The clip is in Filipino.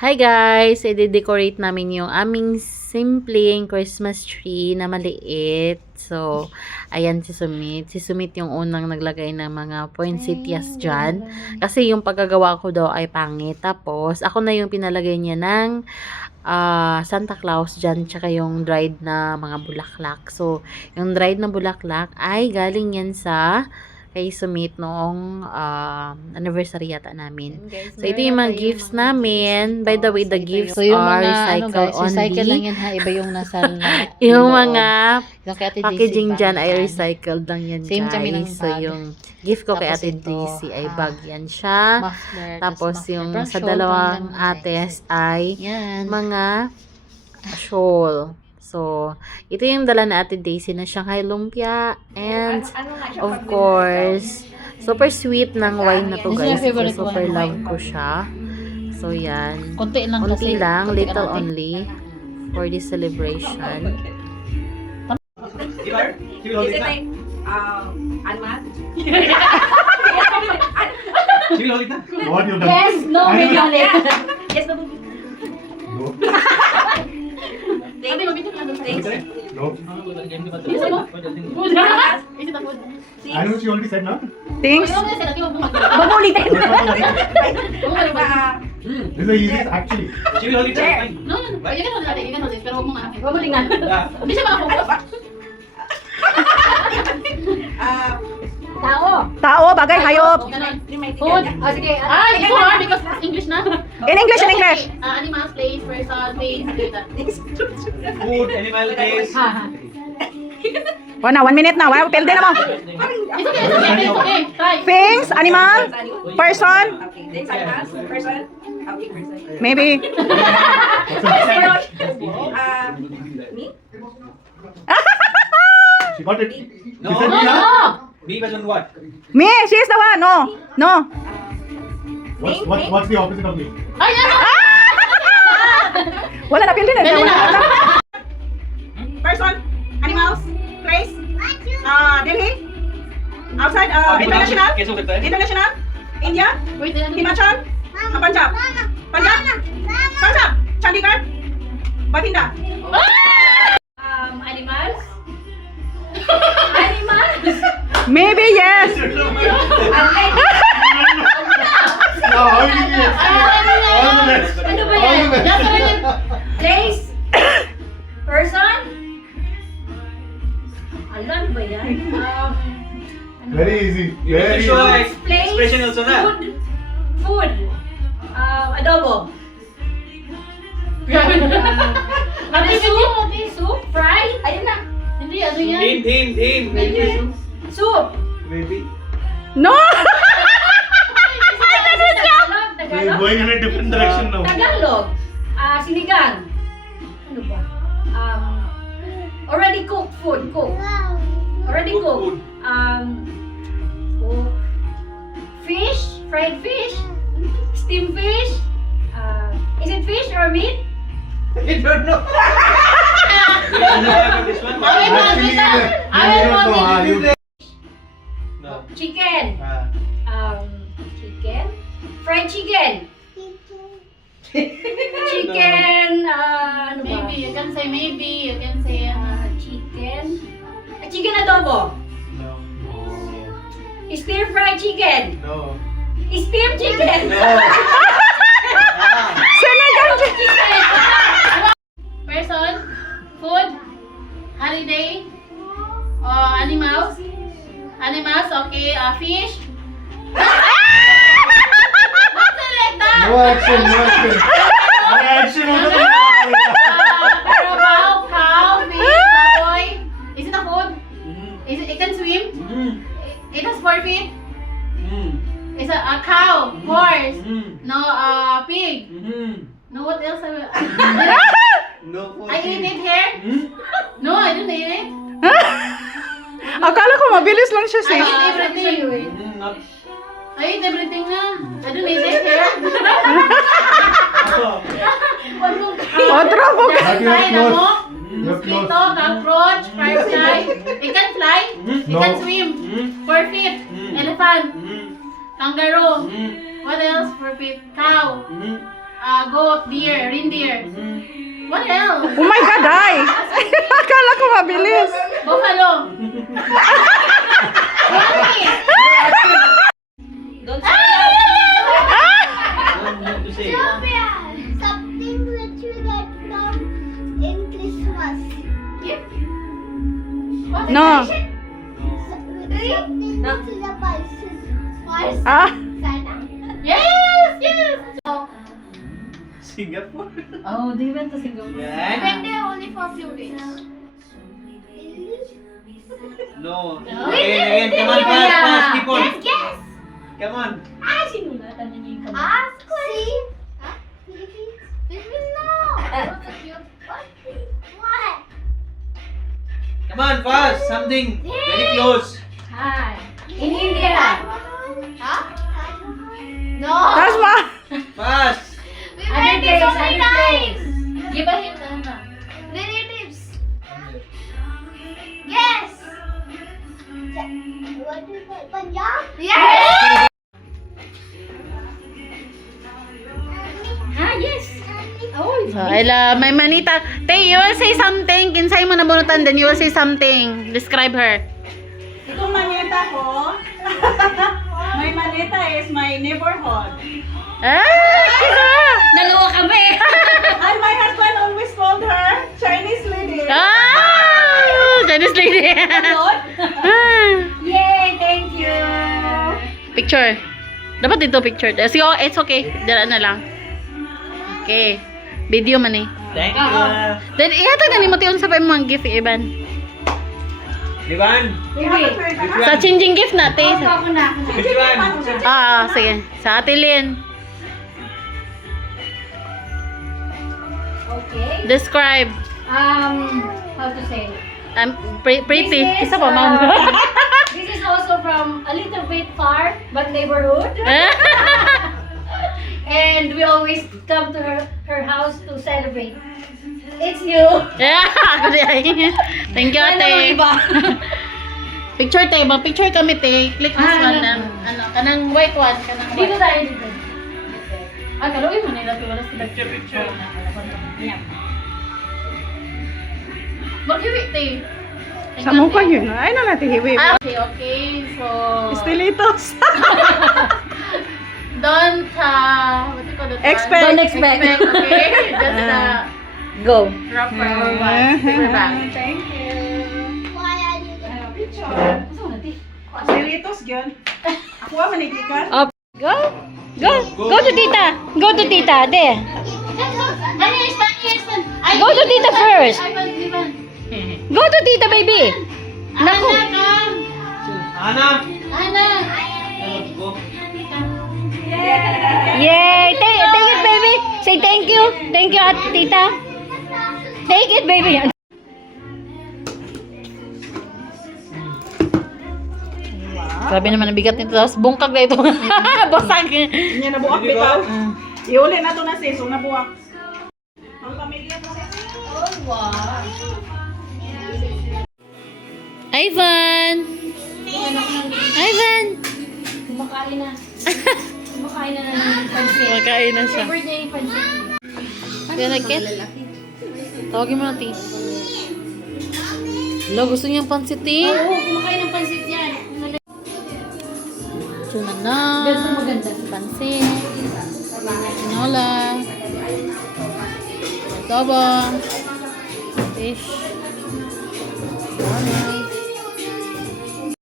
Hi guys! I-decorate namin yung aming simpleng Christmas tree na maliit. So, ayan si Sumit. Si Sumit yung unang naglagay ng mga poinsettias dyan. Kasi yung paggagawa ko daw ay pangit. Tapos, ako na yung pinalagay niya ng Santa Claus dyan. Tsaka yung dried na mga bulaklak. So, yung dried na bulaklak ay galing yan sa kay Sumit noong anniversary yata namin. So, ito yung mga gifts namin. By the way, the gifts are recycle only. Recycle lang yan ha. Iba yung nasa Yung mga yung kay Ate packaging Daisy, dyan bag ay yan. recycled lang yan, Same guys. kami ng So, bag. yung gift ko kay Tapos Ate ito, Daisy ay bag yan siya. Muffler. Tapos muffler. yung Parang sa shawl, dalawang parang ates ay yan. mga shawl. So, ito yung dala na Ate Daisy na Shanghai Lumpia. And, of course, super sweet ng wine na to, This is guys. my favorite So, super one. love ko siya. So, yan. Konti lang Konti kasi. lang, konti little ka natin. only for this celebration. Is it like animal? She will hold it na. What you done? Yes, no, I maybe know. on it. Yes, no. No. Thank you. No. Is it a food? I know she already said no. Thanks. Bago ulitin. Ano ba? This is the easiest actually. She will hold it na. Fine. No, no, no. You can hold natin. You can hold this. Pero huwag mo nga. Huwag mo tingnan. Yeah. Hindi siya makafocus. Tao, bagay, hayop. Food. Sige. It's so hard because English na. In English, in English. Animals, place, person, things, Food, animal, place. Wala na, 1 minute na. Wala, pelde na mo. It's okay, it's okay. It's okay. Try. Things, animal, person, Okay, next animal, person. Okay, person. maybe. Me? She got it. No. She said No, no. no. Me person what? Me, she's the one. No, no. What's the opposite of me? Ay, ano? Wala na, pelde na. Pwede Wala na. na. Person, animals, place, Delhi, outside, international, कैसे हो सकता है? international, India, Wait, Himachal, Punjab, Punjab, Chandigarh, Bathinda. Animals. Maybe yes. No, how did you get all the best. Ano ba All yan? the best. That's what I mean. Place. Person. Alam ba yan? Very easy. Very easy. Place. Expression also na. Food, adobo, Grabe na. Ate, soup? soup, fry, ayun na, Hindi, ano yan? Him. soup, Maybe. No. We're going in a different direction now. Tagalog, sinigang, ano ba? Already cooked food, already cooked, cook, fish, fried fish, steamed fish, is it fish or meat? I don't know. You don't know about this one? Actually, you don't know how you. No. Chicken, chicken, fried chicken, chicken, ano ba? Maybe, you can say maybe, you can say Chicken adobo, No. stir fried chicken, No. steamed chicken, Senegal. person, food, holiday, animals, okay, fish. Something like that. No action. No action. No action. Pero cow, fish, baboy. Is it a food? It can swim? It has 4 feet? It's a cow, horse, no, pig. No, what else? No. I eat it here? No, I didn't eat it. Akala ko mabilis lang siya I sis. eat everything. Not. I eat everything na. I don't eat it here. Otro po. But you Fly, are close. lamok, You are close. mosquito, cockroach, firefly. It can fly. It No. can swim. 4 feet. Elephant. Kangaroo. What else? 4 feet. Cow. Goat, deer, reindeer. What else? Oh my God, ay! Akala ko mabilis. Buffalo. Don't to say. Something which you get from in Christmas. No. Something which is a pulse. Ah, Santa. Yes, yes. Singapore. Oh, they went to Singapore. Yan. Went there only for a few days. No. Again, come on, fast, keep on. Guess. Come on. Ay, sinulatan na niya yung kamay. Ask see. Philippines. Philippines no. What's a cute country? What? Come on, fast. Something very close. Hi. In India. Huh? No. Taj Mahal. Fast. We went there so many times. Give a hint, Anna. Relatives. Yes. What do you call Punjab? Yes. Ah, yes. Oh, So, Ella, may manita. Tay, you will say something. Kinsay mo nabunutan, then you will say something. Describe her. Itong manita ko, my manita is my neighborhood. Ah! Dalawa kami. And my husband always called her Chinese lady. Ah! Chinese lady. Yay, thank you. Picture. Dapat dito picture. Sige, it's okay. Dala na lang. Okay. Video man eh. Thank you. Then, ihata na ni mo tiyon sa pa mga gift, Iban. Ivan. Baby. Sa changing gift natin. Ako na. Which one? Sige. Sa Ate Lynn. Okay. Describe. How to say? Pretty. This is, Isa pa, ma'am. This is also from a little bit far, but neighborhood. And we always come to her house to celebrate. It's you. Yeah, ako di ay. Thank you, Ano ate. iba? Picture tayo, mag-picture kami, te. Click this one ng, kanang white one, kanang Dito white. tayo dito. Kaluwi mo nila, wala sila. Picture. Yan. Mag-iwi, te. Sa mukha yun. Ay na natin hiwi. Okay, so... Stilitos. Don't, what do you call it? Expect. Don't expect. Okay? Just, Go. proper one. Paper bag. Thank you. Why are you Stilitos yun. Ako ang manigikan. Go. Go. Go to tita. Go to tita. There. Go to tita first. Go to tita, baby. Naku. Anna. Go. Yay. Take it, baby. Say thank you. Thank you, tita. Take it, baby. Grabe naman ang bigat nito. Tapos bungkag na ito. Basag. Hindi na buwak bitaw. Iuli na to na sis. Una buwak. Ang pamilya to sis. Ivan! Ivan! Kumakain na. Kumakain na ng pansit. Makain na siya. Favorite niya yung pansit. Kaya nag-get? Tawagin mo natin. Hello, gusto niyang pansit eh. Oo, kumakain ng pansit yan. Tuna na. Ganito maganda. Pansit. Tinola. Adobo. Fish. Ano?